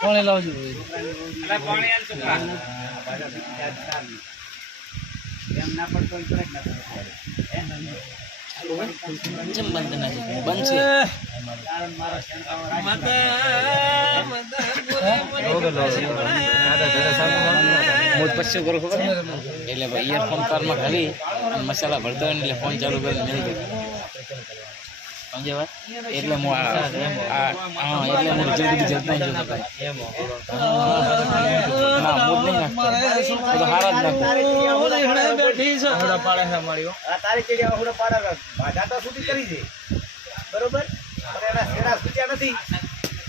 કોણે લાવજો જેમ બંધ ના બંધ છે પછી કરો ખબર એટલે ભાઈ ઇયરફોન કારમાં ઘાલી મસાલા ભરતો એટલે ફોન ચાલુ કરીને મેળી ગયો સમજે એટલે હું એટલે હું જલ્દી જતા ના મૂડ નહીં નાખતો તો હારા જ નાખતો બેઠી છે હોડા પાડે છે મારીઓ આ તારી ચીડિયા હોડા પાડે બાજા તો સુધી કરી દે બરોબર પણ એના છેડા સૂચ્યા નથી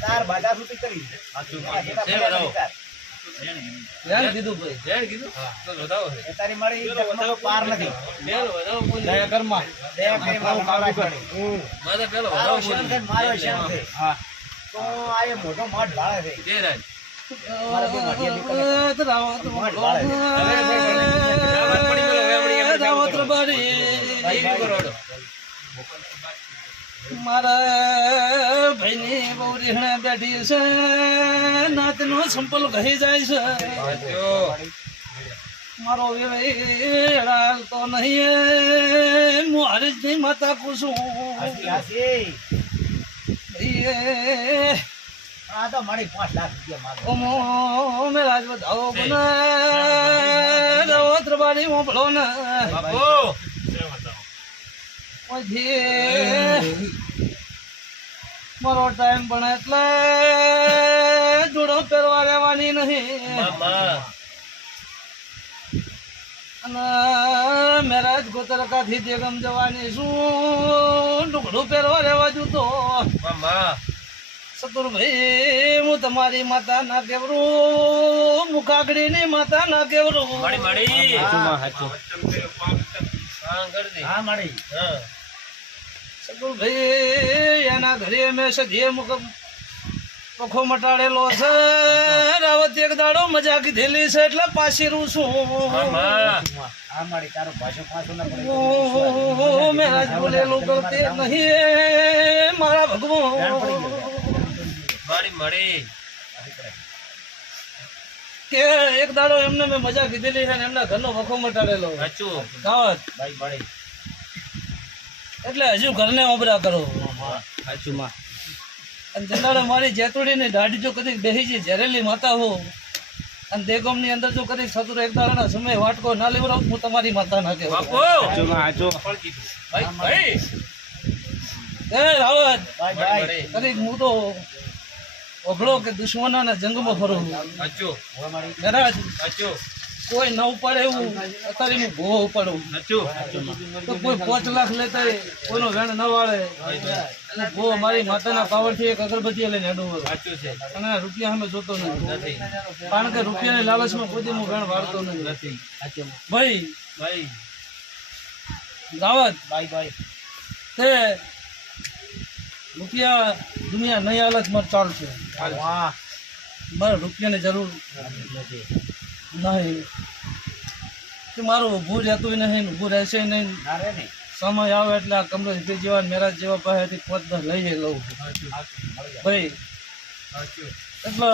તાર બાજા સુધી કરી દે સાચું છે બરાબર યાર કીધું ભાઈ યાર કીધું તો બતાવો એ તારી મારી જખમનો પાર નથી બેલ વધાવો બોલ દયા કરમાં દયા કરી મારા પડે મારે પેલો વધાવો બોલ મારો શાન છે હા તો આ મોટો મઠ ભાળે છે કે રાજ મારા બે મઠિયા નીકળે તો રાવત મઠ ભાળે રાવત પડી ગયો વેમડી રાવત રબારી ભાઈ કરોડો મારા ભાઈની બહુ રીહણે બેઠી છે નાતનો સંપલ કહી જાય છે મારો વેળા તો નહીં હું હરીશની માતા પૂછું આ તો મારી 5 લાખ રૂપિયા મેળા જ બતાવો મને રાવત રબારી મોકલો ને બાપુ મારો ટાઈમ પણ એટલે જોડો પહેરવા રહેવાની નહીં અને મેરાજ ગોતરકાથી દેગમ જવાની શું ટુકડું પહેરવા રહેવા જતો સતુરભાઈ હું તમારી માતા ના કેવરું મુખાગડી ની માતા ના કેવરું હા મારી ભાઈ એના ઘરે અમે સજીએ પખો મટાડેલો છે રાવત એક દાડો મજા કીધેલી છે એટલે પાછી રૂ છું મેં આજ બોલેલું કરતી નહીં મારા ભગવાન કે એક દાડો એમને મેં મજા કીધેલી છે ને એમના ઘરનો વખો મટાડેલો ગાવત એટલે હજુ ઘરને ઓબરા કરો અને જનાડે મારી જેતુડી ની દાઢી જો કદી બેહી છે ઝેરેલી માતા હો અને દેગમ ની અંદર જો કદી સતુર એક દાડાના સમય વાટકો ના લેવડાવ હું તમારી માતા ના કે રાવત કદી હું તો ઓઘળો કે દુશ્મનોના જંગમાં ફરું મહારાજ કોઈ ન ઉપાડે એવું અત્યારે હું ભો ઉપાડું તો કોઈ 5 લાખ લેતા કોઈનો વેણ ન વાળે અને ભો મારી માતાના પાવરથી એક અગરબત્તી લઈને હેડું અને રૂપિયા અમે જોતો નથી કારણ કે રૂપિયાની લાલચમાં કોઈ હું વેણ વાળતો નથી ભાઈ દાવત તે રૂપિયા દુનિયા નહીં હાલત મારે ચાલશે મારે રૂપિયાની જરૂર નહીં કે મારું ઊભું રહેતું નહીં ઊભું રહેશે નહીં સમય આવે એટલે આ કમલેશ જેવા મેરાજ જેવા પાસેથી 5-10 લઈ લઉં ભાઈ એટલે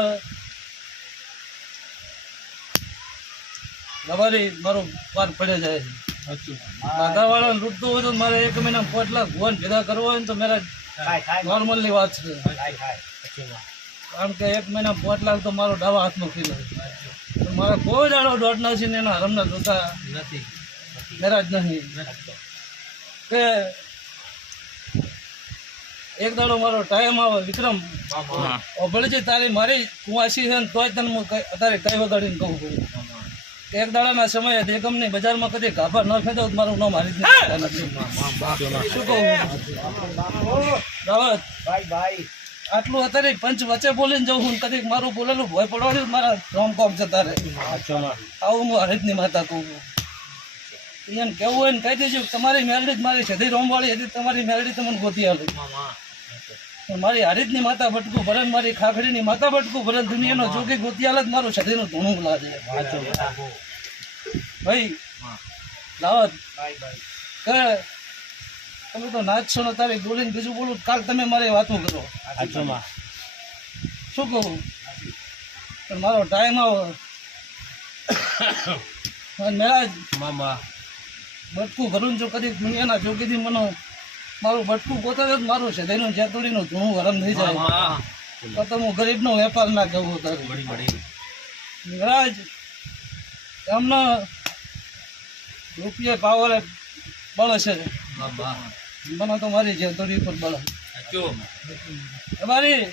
તમારી મારો પાર પડે જાય છે બાધાવાળાને લૂંટતું હોય તો મારે 1 મહિના 5 લાખ ભુવન ભેગા કરવો હોય ને તો મેરા નોર્મલની વાત છે કારણ કે 1 મહિના 5 લાખ તો મારો ડાવા હાથનો ખીલો મારે કોઈ દાડો દોઢ નથી ને એના હરમના જોતા નથી મેરાજ નહીં કે એક દાડો મારો ટાઈમ આવે વિક્રમ ભલે તારી મારી કુવાસી છે ને તોય તને હું અત્યારે કઈ વગાડીને કહું છું એક દાડાના સમયે દેગમની બજારમાં કદી ગાભા ન ખેતો મારું નામ હારી નથી શું કહું રાવત આટલું અત્યારે પંચ વચ્ચે બોલીને જવું હું કદી મારું બોલેલું ભય પડવાનું મારા રોમકોમ જતા રહે આવું હું હરીજની માતા કહું એને કેવું હોય ને કહી દેજો તમારી મેલડી જ મારી સધી રોમવાળી હતી તમારી મેલડી તમને ગોતી આલું મારી હરીજની માતા ભટકું ભરન મારી ખાખડીની માતા ભટકું ભરન દુનિયાનો જોગી ગોતી આલે મારું સધીનું ધૂણું લાગે ભાઈ લાવત કે તમે તો નાચશો ને તારી બોલીને બીજું બોલું કાલ તમે મારી વાતો કરો શું કહું પણ મારો ટાઈમ આવો અને મેળા મામા બટકું ભરું જો કદી દુનિયાના જોગીથી મને મારું બટકું પોતે જ મારું છે તેનું જેતોડીનું ધૂણું ગરમ થઈ જાય મામા તો હું ગરીબનો વેપાર ના કહું તારે બડી બડી મહારાજ એમને રૂપિયા પાવરે બળ છે મામા મને તો મારી જેતોડી પર બળ સાચું તમારી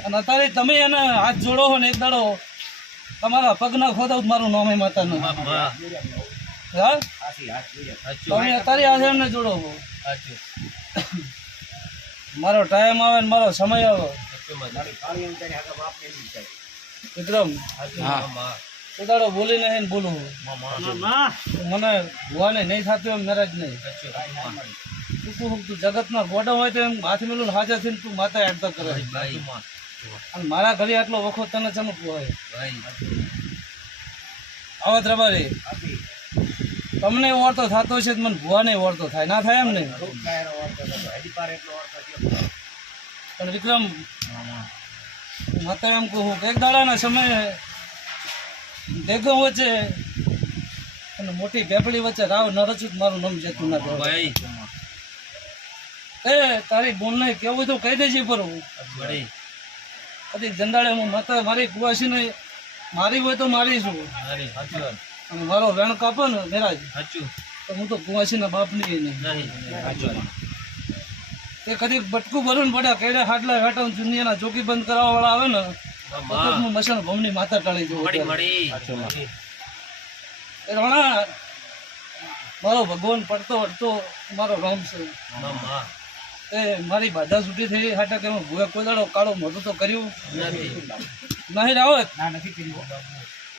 અને અત્યારે તમે એને હાથ જોડો હો ને એક દાડો તમારા પગના ખોદો મારું નામે માતાનું મામા હા સાચું તમે અત્યારે આજે એમને જોડો હો સાચું મારો ટાઈમ આવે ને મારો સમય આવે સાચું માતા વિક્રમ મામા એ દાડો બોલીને હે ને બોલું મામા મને ભુવાને નહીં થતું એમ મેરેજ નહીં સાચું તું જગતના ગોડા હોય તો એમ હાથ મેલું હાજર થઈને તું માતા હેડતા કરે ભાઈ અને મારા ઘરે આટલો વખત તને ચમકવો હોય ભાઈ આવત રબારી તમને ઓળતો થતો છે તો મને ભુવાને ઓળતો થાય ના થાય એમ ને પણ વિક્રમ માતા એમ કહું કે એક દાડાના સમયે દેગો વચ્ચે અને મોટી પેપડી વચ્ચે રાવ નરચુત મારું નામ જતું ના કહેવાય. ભાઈ એ તારી બોનને કેવું તો કહી દેજે પર બડી કદી જંદાળે હું માતા મારી કુવાસીને મારી હોય તો મારી છું મારી સાચું અને મારો વેણ કાપો ને મેરાજ સાચું તો હું તો કુવાસીના બાપની નહીં નહીં સાચું એ કદી બટકું ભરું ને પડ્યા કેડે હાટલા વેટા દુનિયાના ચોકી બંધ કરાવવા વાળા આવે ને મામા તો હું મસણ ભમની માતા ટાળી જવું મળી ત્યારે. મળી એ રણા મારો ભગવાન પડતો વળતો મારો રામ છે મામા એ મારી બાધા છૂટી થઈ હાટા કે ભૂએ કોઈ દાડો કાળો મોઢું તો કર્યું નથી નહીં રાવત